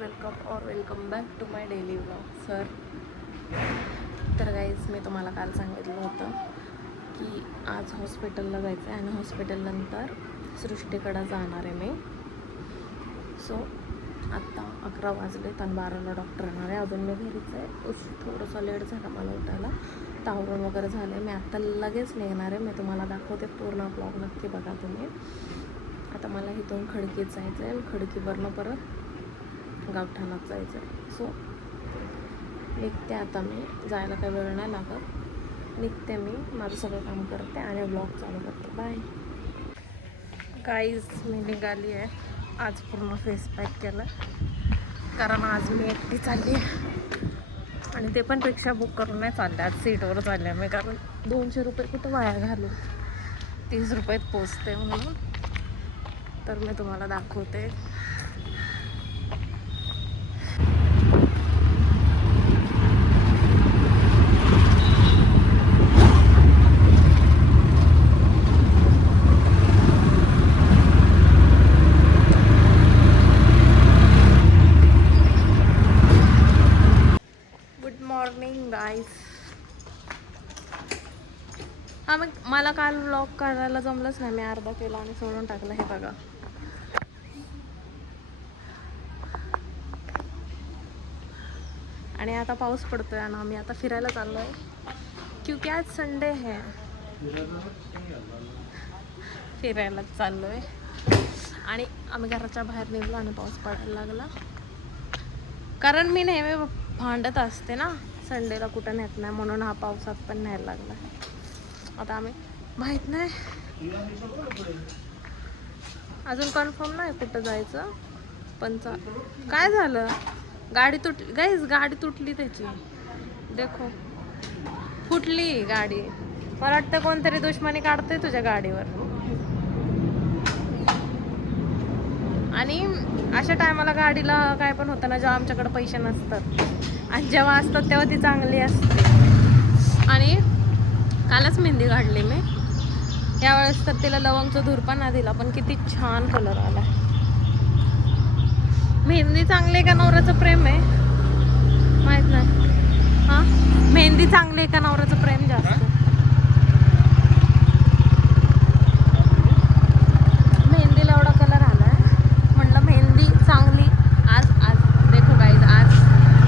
Welcome back to my daily vlog sir. तर guys मी तुम्हाला काल सांगितलं होतं की आज हॉस्पिटलला जायचं आहे आणि हॉस्पिटलनंतर सृष्टीकडं जाणार आहे मी. सो आत्ता 11 वाजले आणि 12ला डॉक्टर येणार आहे. अजून मी घरीच आहे. थोडंसं लेट झाला मला उठायला. तावरून वगैरे झाले. मी आत्ता लगेच निघणार आहे. मी तुम्हाला दाखवते पूर्ण ब्लॉग, नक्की बघा तुम्ही. आता मला इथून खडकीत जायचं आहे आणि खडकीवरनं परत गावठाणात जायचं आहे. सो निघते आता मी. जायला काही वेळ नाही लागत. निघते मी, माझं सगळं काम करते आणि ब्लॉग चालू करते. Bye guys. मी निघाली आहे. आज पूर्ण फेस पॅक केलं कारण आज मी एकटी चालली आहे आणि ते पण रिक्षा बुक करून नाही चालले. आज सीटवर चालले मी कारण 200 रुपये कुठं वाया घालू, 30 रुपयात पोचते म्हणून. तर मी तुम्हाला दाखवते. Morning guys. मग मला काल व्लॉग करायला जमलंच नाही. मी अर्धा केला आणि सोडून टाकलं. हे बघा. आणि आता पाऊस पडतोय आणि आम्ही आता फिरायला चाललो आहे क्योंकि आज संडे आहे. फिरायला चाललो आहे आणि आम्ही घराच्या बाहेर निघलो आणि पाऊस पडायला लागला. कारण मी नेहमी भांडत असते ना संडेला कुठं नेत नाही म्हणून हा पावसात पण न्यायला लागला. आता आम्ही माहीत नाही अजून कन्फर्म नाही कुठं जायचं. पण काय झालं, गाडी तुटली गाईज. गाडी तुटली त्याची. देखो फुटली गाडी. मला वाटतं कोणतरी दुश्मनी काढते तुझ्या गाडीवर. आणि अशा टायमाला गाडीला काय पण होतं ना, जेव्हा आमच्याकडे पैसे नसतात आणि जेव्हा असतात तेव्हा ती चांगली असते. आणि कालच मेहंदी काढली मी. यावेळेस तर तिला लवंगचा धूरपणा दिला पण किती छान कलर आला. मेहंदी चांगली आहे का नवऱ्याचं प्रेम आहे माहित नाही. हां, मेहंदी चांगली आहे का नवऱ्याचं प्रेम जास्त. मेहंदीला एवढा कलर आला आहे म्हणलं मेहंदी चांगली. आज आज देखो गाईज, आज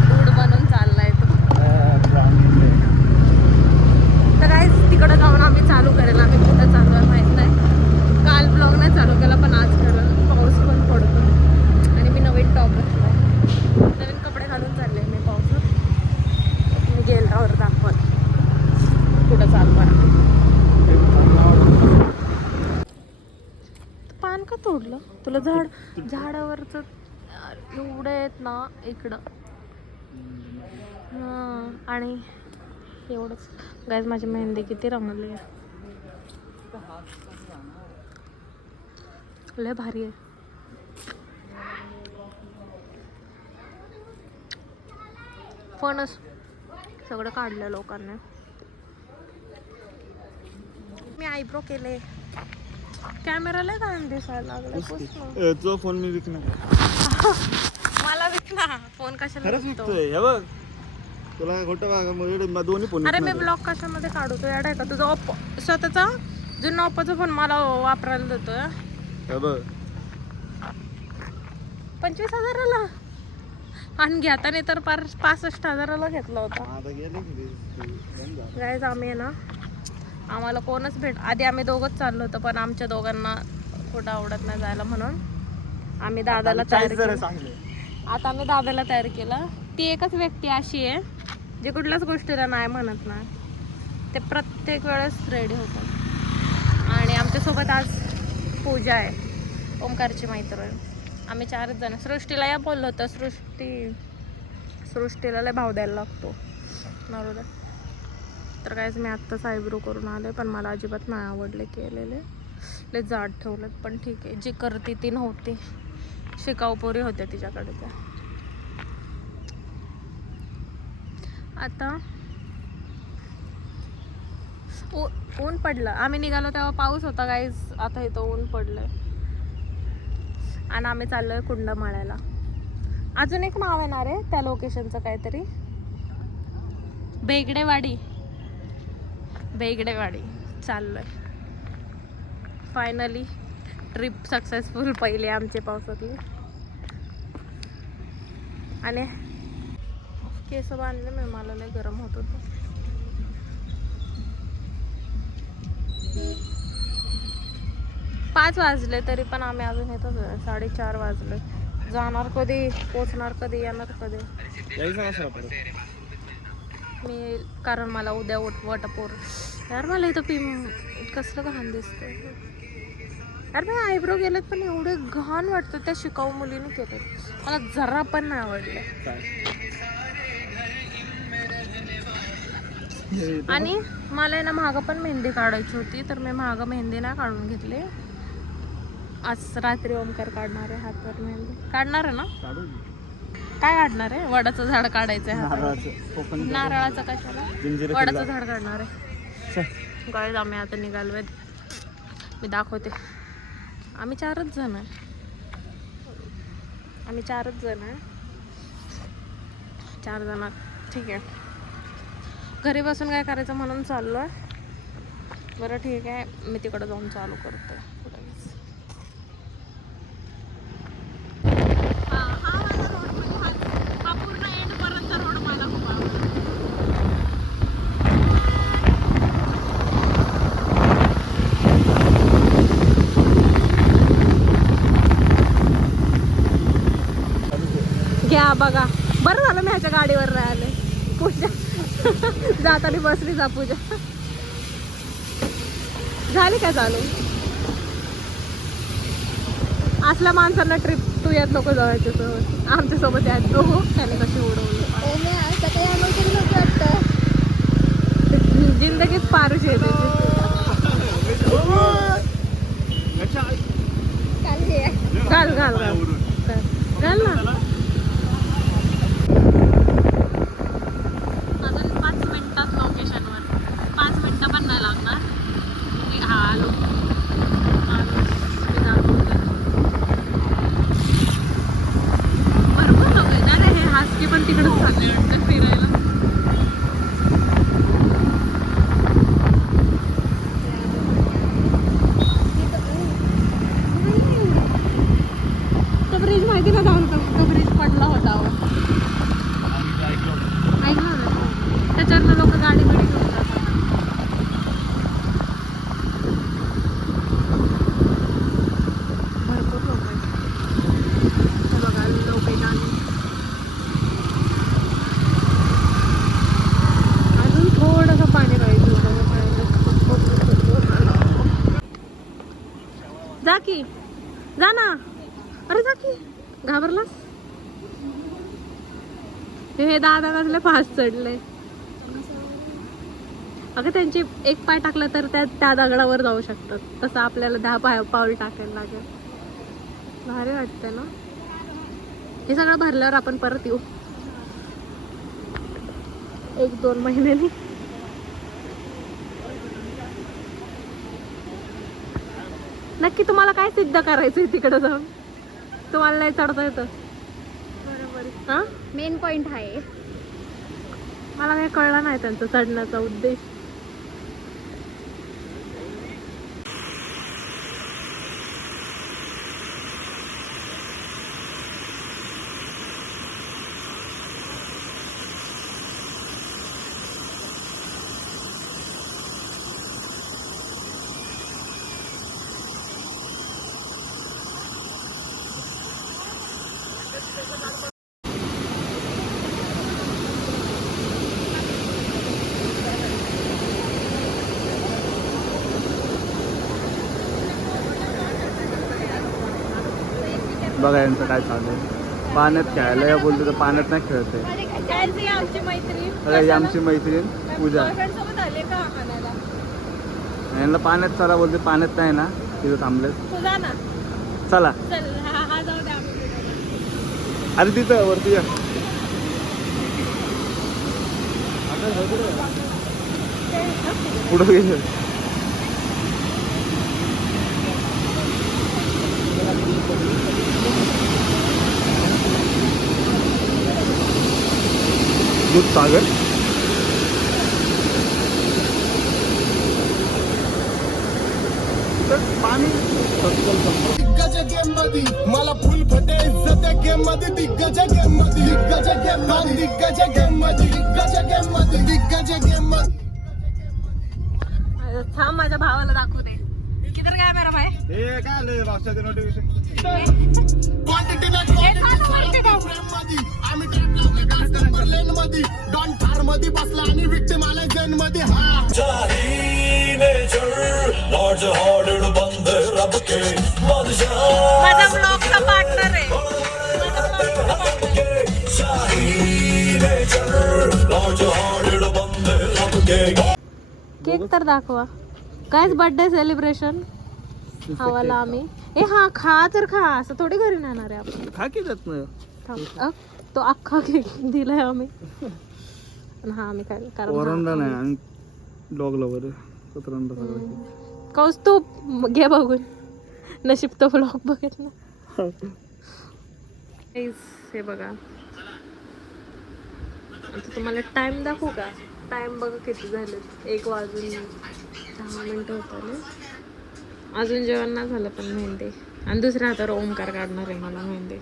दूध बनून चाललाय तो. तर गाईज तिकडं जाऊन आम्ही चालू करेल. आम्ही कुठं चालू आहे माहीत नाही. काल ब्लॉग नाही चालू केला पण आज करेल. पाऊस पण पडतो आणि मी नवीन टॉप घातलाय. नवीन कपडे घालून चालले मी पावसात. मी गेल्यावर दाखवत कुठं चालू आहे. पान का तोडलं तुला? झाडावरचं एवढं आहेत ना इकडं. हां, आणि एवढंच गाईज. माझी मेहंदी किती रंगली आहे, लय भारी आहे. फणस सगळं काढलं लोकांनी. मी आयब्रो केले. कॅमेराला काय दिसायला लागलं. तो फोन मी विकणार. मला विकला फोन कशाला विकतोय? हे बघ तुला खोटं दोन्ही फोन. अरे मी ब्लॉग कशामध्ये काढू? तो याड आहे का तुझा? ओप्पो स्वतःचा जुना ओप्पोचा फोन मला वापरायला देतोय. हे बघ 25,000ला आणि घेताना तर 65,000ला घेतला होता. गाईज आम्ही आहे ना, आम्हाला कोणच आधी आम्ही दोघंच चाललो होतो पण आमच्या दोघांना कुठं आवडत नाही जायला म्हणून आम्ही दादाला तयार केलं. आता आम्ही दादाला तयार केलं. ती एकच व्यक्ती अशी आहे जे कुठल्याच गोष्टीला नाही म्हणत नाही. ते प्रत्येक वेळेस रेडी होतात. आणि आमच्यासोबत आज पूजा आहे, ओमकारची मैत्रीण. आम्ही 4च जण. सृष्टीला या बोललो होतं. सृष्टीला लय भाव द्यायला लागतो नवरा. तर काहीच मी आत्ताच आयब्रो करून आले पण मला अजिबात नाही आवडले केलेले. लय जाड ठेवलेत पण ठीक आहे. जी करती ती नव्हती, शिकाऊ पोरी होत्या तिच्याकडे त्या. आता ऊन पडलं. आम्ही निघालो तेव्हा पाऊस होता गाईज. आता इथं ऊन पडलंय आणि आम्ही चाललोय कुंडमाळ्याला. अजून एक नाव येणार आहे त्या लोकेशनचं काहीतरी, बेगडेवाडी. बेगडेवाडी चाललोय. फायनली ट्रिप सक्सेसफुल, पहिले आमचे पावसातली. आणि केस बांधले मी, मला लय गरम होत होतं. पाच वाजले तरी पण आम्ही अजून येतच आहे. 4:30 वाजले. जाणार कधी, पोचणार कधी, येणार कधी मी, कारण मला उद्या वटपोर. यार मला इथं कसलं घाण दिसतं यार. मी आयब्रो गेलेत पण एवढे घाण वाटतं. त्या शिकाऊ मुलीने केले, मला जरा पण नाही आवडले. आणि मला आहे ना मागं पण मेहंदी काढायची होती, तर मी मागं मेहंदी नाही काढून घेतली. आज रात्री ओमकार काढणार आहे हातावर मेहंदी. काढणार आहे ना? काय काढणार आहे? वडाचं झाड काढायचं आहे हातावर. नारळाचं कशाला? वडाचं झाड काढणार आहे. गाईज आम्ही आता निघालोय, मी दाखवते. आम्ही 4च जण आहे. आम्ही 4च जण आहे. 4 जण. ठीक आहे. घरी बसून काय करायचं म्हणून चाललोय. बरं ठीक आहे, मी तिकडे जाऊन चालू करते. घ्या बघा, बरं झालं मी ह्याच्या गाडीवर राहिले. पूजा जाताना बसली जा. पूजा झाली काय चालू? असल्या माणसांना ट्रिप तू येत नको जायच्या सोबत. आमच्या सोबत यात हो. त्याने कशी उडवली जिंदगीच पारुशी येते. घाल घाल घाल घाल ना. अजून 5 मिनिटात लोकेशनवर. 5 मिनिटं पण नाही लागणार. हा आलो. भरपूर लोक आहेत ना. हे हासके पण तिकडेच चालले वाटतं फिरायला. तो ब्रिज माहिती ना जाऊन, तो ब्रिज पडला होता. ऐकलं ना, त्याच्यावर लोक गाडी बिडी घेऊन जातात. भरपूर लोक आहेत बघा. लोक अजून थोडंसं पाणी पाहिजे. जा की, जा ना. अरे जा की, घाबरलास? हे दादा कसले फास्ट चढले. अगं त्यांची एक पाय टाकला तर त्या दगडावर जाऊ शकतात. तसं आपल्याला 10 पाऊल टाकायला लागेल. भारी वाटतं ना. हे सगळं भरल्यावर आपण परत येऊ 1-2 महिन्यांनी. नक्की तुम्हाला काय सिद्ध करायचंय तिकडे जाऊन? तुम्हाला नाही चढता येतं? बरोबर. हा, मेन पॉइंट आहे. मला काही कळलं नाही त्यांचा चढण्याचा उद्देश. बघा यांचं काय चालू आहे. पाण्यात खेळायला या बोलतो तर पाण्यात नाही खेळते. ही आमची मैत्रीण पूजा. यांना पाण्यात चला बोलते, पाण्यात नाही ना, तिथं थांबले. चला अरे तिथं वरती या. पुढं गेलं. दूधसागर. पाणी दिग्गज गेम मध्ये मला फुल फटे इज्जत गेम मध्ये दिग्गज गेम मध्ये दिग्गज गेम मध्ये दिग्गज गेम मध्ये दिग्गज गेम मध्ये दिग्गज गेम मध्ये. थांब माझ्या भावाला दाखवू दे. किधर काय मेरा भाई? हे काय आलं पावसाचं नोटिफिकेशन. क्वांटिटी ना क्वांटिटी मध्ये आम्ही ट्रॅप लावले लेन मध्ये डॉन थार मध्ये बसला आणि विक्टिम आला जेन मध्ये. हा माझा ब्लॉगचा पार्टनर आहे. केक तर दाखवा. कायच बर्थडे सेलिब्रेशन हवाला आम्ही. ए हा खा तर खा, असं थोडी घरी नेणार आहे आपण. खा की जात ना. थांब. तो अख्खा केक दिलाय आम्ही. हा आम्ही काय ओरंडा नाही कारण आणि डॉग लवर सतरंडा सगळं. कौस्तुभ घे बघून. नशीब तो ब्लॉग बघितला. हे बघा, आता तुम्हाला टाइम दाखवू का? टाइम बघा किती झाले. 1 वाजून 10 मिनिटं होत आले. अजून जेवण नाही झालं पण मेहंदी. आणि दुसऱ्या हातावर ओमकार काढणार आहे मला मेहंदी.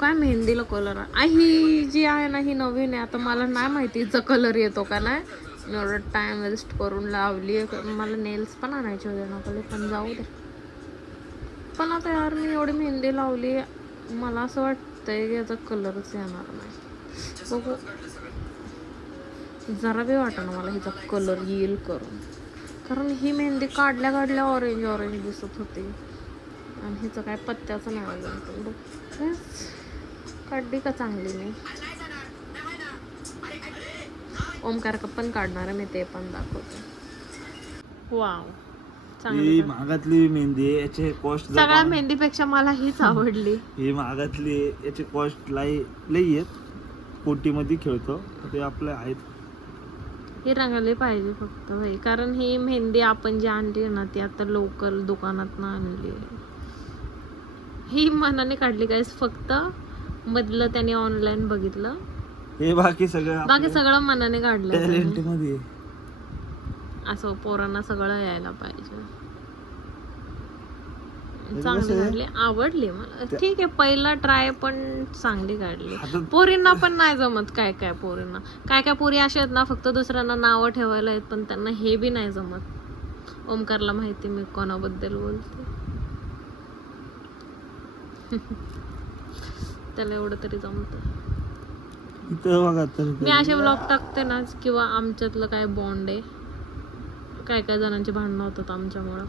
काय मेहंदीला कलर ही जी आहे ना ही नवीन आहे. आता मला नाही माहिती हिचा कलर येतो का नाही. एवढं टाइम वेस्ट करून लावली. मला नेल्स पण आणायचे होते ना पहिले, पण जाऊ दे. पण आता यार मी एवढी मेहंदी लावली, मला असं वाटतंय की याचा कलरच येणार नाही. बघू, जरा बी वाटणार मला हिचा कलर येईल करून. कारण ही मेहंदी काढल्या काढल्या ऑरेंज ऑरेंज दिसत होती आणि हिचं काय पत्त्याचं नाही अजून. बघ काढली का चांगली मी. ओमकार पण काढणार आहे मी, ते पण दाखवते. वाव, ही महागातली मेहंदी आहे. याचे कॉस्ट सगळ्या मेहंदीपेक्षा मला हीच आवडली. ही महागातली याची कॉस्ट लई आहेत. कोटीमध्ये खेळतो ते आपले आहेत. ही रंगली पाहिजे फक्त भाई. कारण ही मेहंदी आपण जी आणली ना ती आता लोकल दुकानात ना आणली. ही मनाने काढली काय, फक्त मधलं त्याने ऑनलाईन बघितलं. हे बाकी सगळं मनाने काढलं. टॅलेंट मध्ये असं पोरांना सगळं यायला पाहिजे. चांगली काढली, आवडली मला. ठीक आहे, पहिला ट्राय पण चांगली काढली. पोरींना पण नाही जमत. काय काय पोरींना, काय काय पोरी अशा आहेत ना फक्त दुसऱ्यांना नावं ठेवायला आहेत, पण त्यांना हे बी नाही जमत. ओमकारला माहिती मी कोणाबद्दल बोलते. त्याला एवढं तरी जमत. मी असे व्लॉग टाकते ना किंवा आमच्यातलं काय बॉन्ड आहे. काय काय जणांची भांडणं होतात आमच्यामुळं.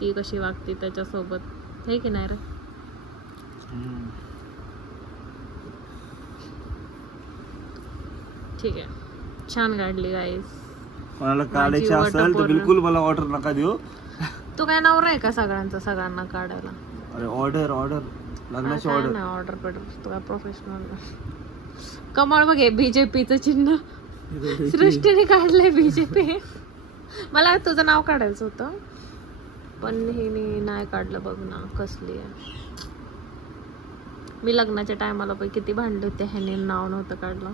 ती कशी वागते त्याच्यासोबत, हे की नाही रे. ठीक आहे, छान काढली गाईस. कोणाला काढायची असेल तर बिलकुल मला ऑर्डर नका देऊ. तो काय नवरा आहे का सगळ्यांना काढायला? अरे ऑर्डर लग्नाची ऑर्डर नाही. ऑर्डर पडत तो काय प्रोफेशनल. कमळ बघ, बीजेपीचं चिन्ह सृष्टीने काढलंय. बीजेपी. मला तुझं नाव काढायचं होतं पण हिने नाही काढलं. बघ ना कसली आहे. मी लग्नाच्या टायमाला पण किती भांडले होते. ह्याने नाव नव्हतं काढलं.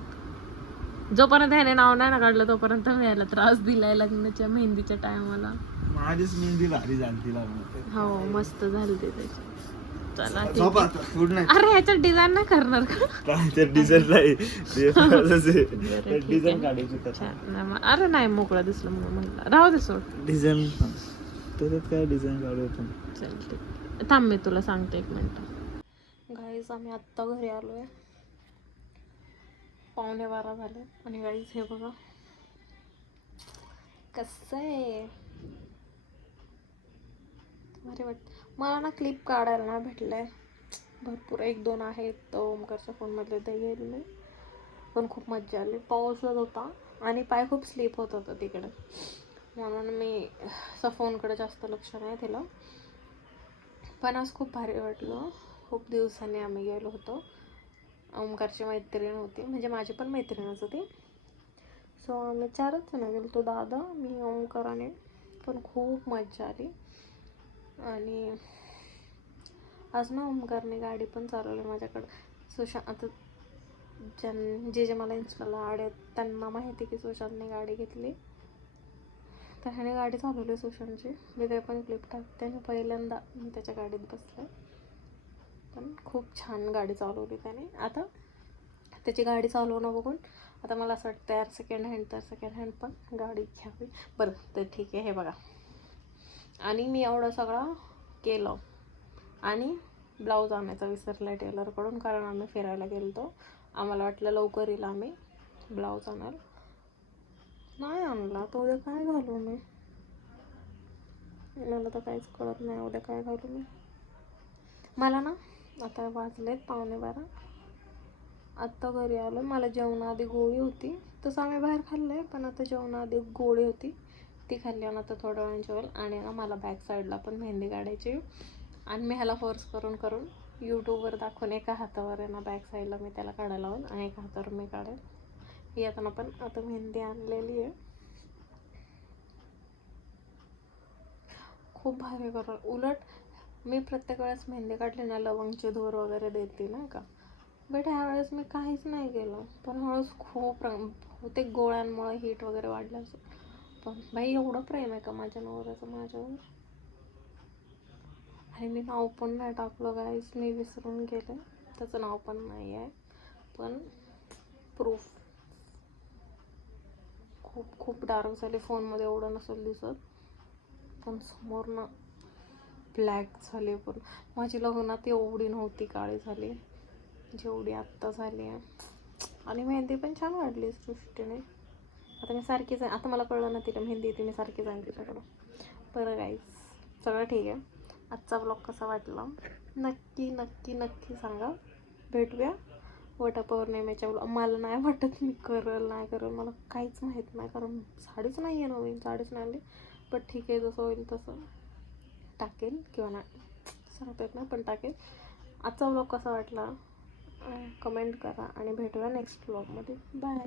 जोपर्यंत ह्याने नाव नाही ना काढलं तोपर्यंत यायला त्रास दिलाय लग्नाच्या मेहंदीच्या टायमाला. माझीच मेहंदी भारी झाली. हो मस्त झाली त्याची. चला गुड नाईट. अरे ह्याच्यात डिझाईन नाही करणार का? काय ते डिझाईन नाही. डिझाईन काढायची. अरे नाही, मोकळा दिसलं म्हणून म्हटलं राहू दे, सोड. डिझाईन त्याच्यात काय डिझाईन काढू आपण. चल ठीक, थांब मी तुला सांगते 1 मिनिट. गाईज आम्ही आत्ता घरी आलोय. 11:15 झाले. आणि गाईज हे बघा कसं आहे. भारी वाटत. मला ना क्लिप काढायला नाही भेटलंय. भरपूर 1-2 आहेत. तो ओमकारच्या फोनमधले ते गेले. पण खूप मजा आली. पाऊसच होता आणि पाय खूप स्लिप होत होता तिकडे, म्हणून मी फोनकडे जास्त लक्ष नाही दिलं. पण आज खूप भारी वाटलं. खूप दिवसांनी आम्ही गेलो होतो. ओमकारची मैत्रीण होती, म्हणजे माझी पण मैत्रीणच होती. सो आम्ही 4च जण गेलो. तो दादा, मी, ओमकाराने. पण खूप मजा आली. आणि आज ना ओमकारने गाडी पण चालवली माझ्याकडं. आता जे मला इन्स्टाला ॲड आहेत त्यांना माहिती की सुशांतने गाडी घेतली. तर ह्याने गाडी चालवली सुशांतची. मी ते पण क्लिप टाकते. आणि पहिल्यांदा मी त्याच्या गाडीत बसले, पण खूप छान गाडी चालवली त्याने. आता त्याची गाडी चालवणं बघून आता मला असं वाटतं यार सेकंड हँड पण गाडी घ्यावी. बरं तर ठीक आहे. हे बघा, आणि मी एवढं सगळं केलं आणि ब्लाऊज आणायचा विसरला टेलरकडून, कारण आम्ही फिरायला गेलो होतो. आम्हाला वाटलं लवकर येईल, आम्ही ब्लाऊज आणाल, नाही आणला. तो उद्या काय घालू मी, मला तर काहीच कळत नाही उद्या काय घालू मी. मला ना आता वाजलेत 11:15. आत्ता घरी आलो. मला जेवणाआधी गोळी होती, तसं आम्ही बाहेर खाल्लं आहे, पण आता जेवणाआधी गोळी होती ती खाल्ली. आणि आता थोड्या वेळाने जेवेल. आणि ना मला बॅक साईडला पण मेहंदी काढायची. आणि मी ह्याला फोर्स करून यूट्यूबवर दाखवून एका हातावर आहे ना बॅक साईडला मी त्याला काढायला लावून आणि एका हातावर मी काढेल. येताना पण आता मेहंदी आणलेली आहे. खूप भारी कलर. उलट मी प्रत्येक वेळेस मेहंदी काढली ना लवंगची धूर वगैरे देते नाही का, बट ह्यावेळेस मी काहीच नाही केलं. पण हळूच खूप ते गोळ्यांमुळे हीट वगैरे वाढलं असं. पण बाई एवढं प्रेम आहे का माझ्या नवऱ्याचं माझ्यावर. आणि मी नाव पण नाही टाकलं गाईस, मी विसरून गेले. त्याचं नाव पण नाही आहे, पण प्रूफ. खूप खूप डार्क झाले. फोनमध्ये एवढं नसेल दिसत, पण समोरनं ब्लॅक झाली. पण माझी लग्नात एवढी नव्हती काळी झाली जेवढी आत्ता झाली आहे. आणि मेहंदी पण छान वाढली सृष्टीने. आता मी सारखीच आहे. आता मला कळलं ना तिला मेहंदी येते, मी सारखी जाईन तिच्याकडं. बरं गाईस, सगळं ठीक आहे. आजचा ब्लॉग कसा वाटला नक्की नक्की नक्की सांगा. भेटूया वटपौर्णिमेच्या ब्लॉग. मला नाही वाटत मी नाही करेल, मला काहीच माहीत नाही, कारण साडीच नाही आहे नवीन, साडीच नाही आणली. पण ठीक आहे, जसं होईल तसं टाकेल किंवा नाही सांगता येत नाही, पण टाकेल. आजचा ब्लॉग कसा वाटला कमेंट करा आणि भेटूया नेक्स्ट ब्लॉगमध्ये. बाय.